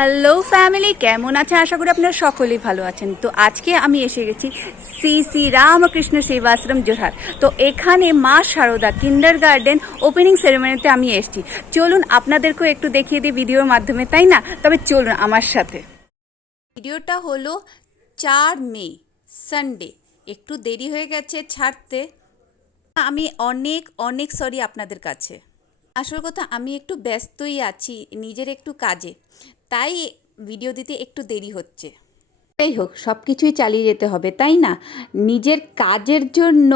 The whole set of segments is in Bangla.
হ্যালো ফ্যামিলি, কেমন আছেন? আশা করি আপনারা সকলেই ভালো আছেন। তো আজকে আমি এসে গেছি শ্রী শ্রী রামকৃষ্ণ সেবাশ্রম জোরহাট। তো এখানে মা শারদা কিন্ডার গার্ডেন ওপেনিং সেরেমনিতে আমি এসেছি। চলুন আপনাদেরকেও একটু দেখিয়ে দিই ভিডিওর মাধ্যমে, তাই না? তবে চলুন আমার সাথে। ভিডিওটা হলো 4 মে সানডে, একটু দেরি হয়ে গেছে ছাড়তে। আমি অনেক অনেক সরি আপনাদের কাছে। আসল কথা, আমি একটু ব্যস্তই আছি নিজের একটু কাজে, তাই ভিডিও দিতে একটু দেরি হচ্ছে। যাই হোক, সব কিছুই চালিয়ে যেতে হবে, তাই না? নিজের কাজের জন্য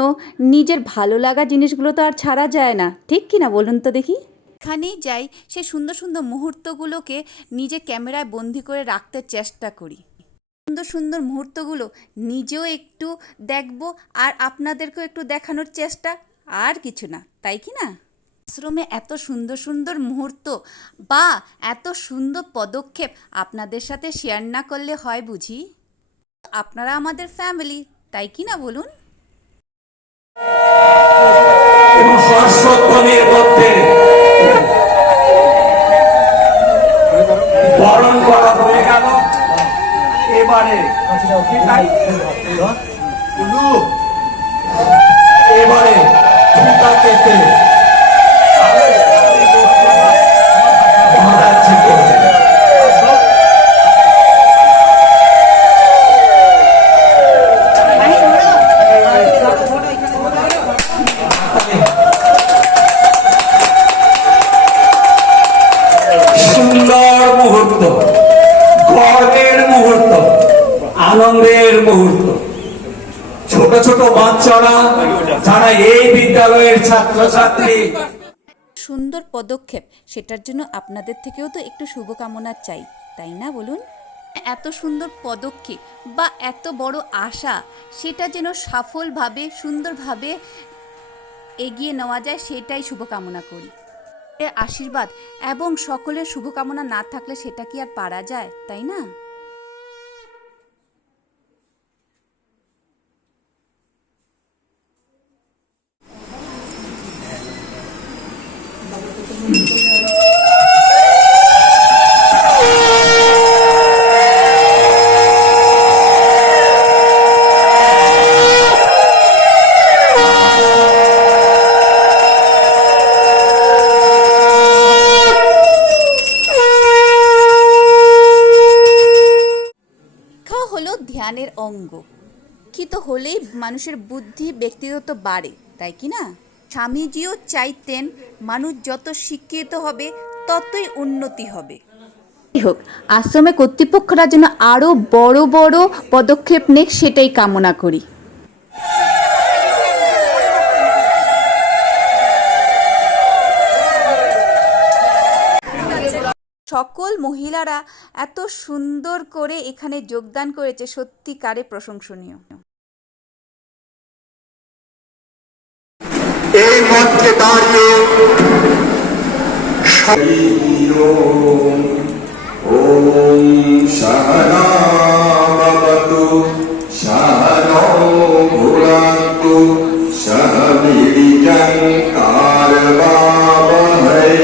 নিজের ভালো লাগা জিনিসগুলো তো আর ছাড়া যায় না, ঠিক কি না বলুন তো দেখি? এখানেই যাই, সে সুন্দর সুন্দর মুহূর্তগুলোকে নিজে ক্যামেরায় বন্দি করে রাখতে চেষ্টা করি। সুন্দর সুন্দর মুহূর্তগুলো নিজেও একটু দেখব আর আপনাদেরকেও একটু দেখানোর চেষ্টা, আর কিছু না, তাই কি না? আশ্রমে এত সুন্দর সুন্দর মুহূর্ত বা এত সুন্দর পদক্ষেপ আপনাদের সাথে শেয়ার না করলে হয় বুঝি? আপনারা আমাদের ফ্যামিলি, তাই কি না বলুন? বরণ করা হয়ে গেল। এবারে এবারে ফিতা কেটে মহারাজজি করবেন। সুন্দর মুহূর্ত, গর্বের মুহূর্ত, আনন্দের মুহূর্ত। ছোট ছোট বাচ্চারা যারা এই বিদ্যালয়ের ছাত্রছাত্রী, সুন্দর পদক্ষেপ, সেটার জন্য আপনাদের থেকেও তো একটু শুভকামনা চাই, তাই না বলুন? এত সুন্দর পদক্ষেপ বা এত বড় আশা, সেটা যেন সফলভাবে সুন্দরভাবে এগিয়ে নেওয়া যায়, সেটাই শুভকামনা করি। আশীর্বাদ এবং সকলের শুভকামনা না থাকলে সেটা কি আর পারা যায়, তাই না? হলো ধ্যানের অঙ্গ, শিক্ষিত হলেই মানুষের বুদ্ধি ব্যক্তিগত বাড়ে, তাই কি না? স্বামীজিও চাইতেন মানুষ যত শিক্ষিত হবে ততই উন্নতি হবে। যাই হোক, আশ্রমে কর্তৃপক্ষরা যেন আরো বড় বড় পদক্ষেপ নেক, সেটাই কামনা করি। সকল মহিলারা এত সুন্দর করে এখানে যোগদান করেছে, সত্যিকারে প্রশংসনীয়। এই মঞ্চে দাঁড়িয়ে ওম সহনা ভবতু সহনৌ ভুনাক্তু সহ বীর্যং কারবাবহৈ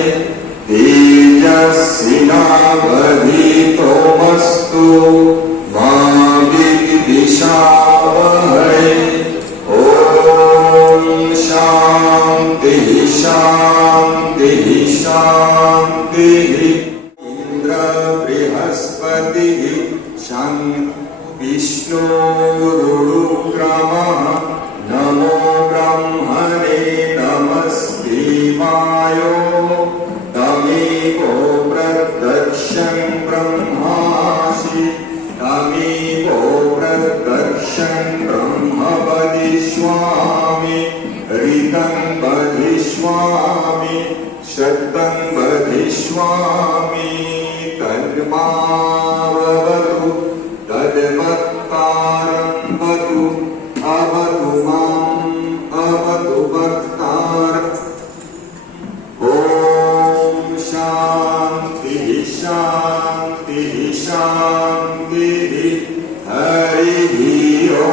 তেজস্বিনাবধীতমস্তু মা বিদ্বিষাবহৈ। शांति शांति शांति। इंद्र बृहस्पति शं विष्णुरुक्रमः नमो ब्रह्मणे नमस्तेवायो तमेवो प्रत्यक्षं ब्रह्मासि तमेवो प्रत्यक्षं ब्रह्म वदिष्यामि ऋतं वदिष्यामि सत्यं वदिष्यामि तन्मावतु तद्वक्तारं वतु अवतु माम् अवतु वक्तारम्। ॐ शान्तिः शान्तिः शान्तिः। हरिः ॐ।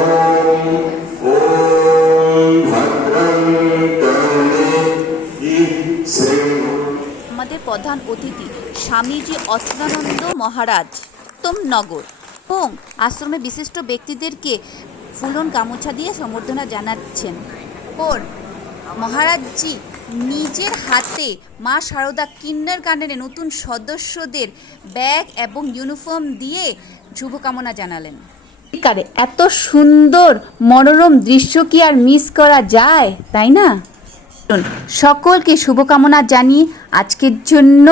भद्रं कर्णे আমাদের প্রধান অতিথি স্বামীজি অস্ত্রানন্দ মহারাজ নগর এবং আশ্রমে বিশিষ্ট ব্যক্তিদেরকে ফুলন গামোছা দিয়ে সম্বর্ধনা জানাচ্ছেন। ওর মহারাজজি নিজের হাতে মা শারদা কিন্ডারগার্ডেনে নতুন সদস্যদের ব্যাগ এবং ইউনিফর্ম দিয়ে শুভকামনা জানালেন। এত সুন্দর মনোরম দৃশ্য কি আর মিস করা যায়, তাই না? সকলকে শুভকামনা জানিয়ে আজকের জন্য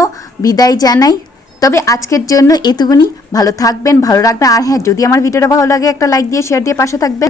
বিদায় জানাই। তবে আজকের জন্য এটুকুনি। ভালো থাকবেন, ভালো রাখবেন। আর হ্যাঁ, যদি আমার ভিডিওটা ভালো লাগে একটা লাইক দিয়ে শেয়ার দিয়ে পাশে থাকবেন।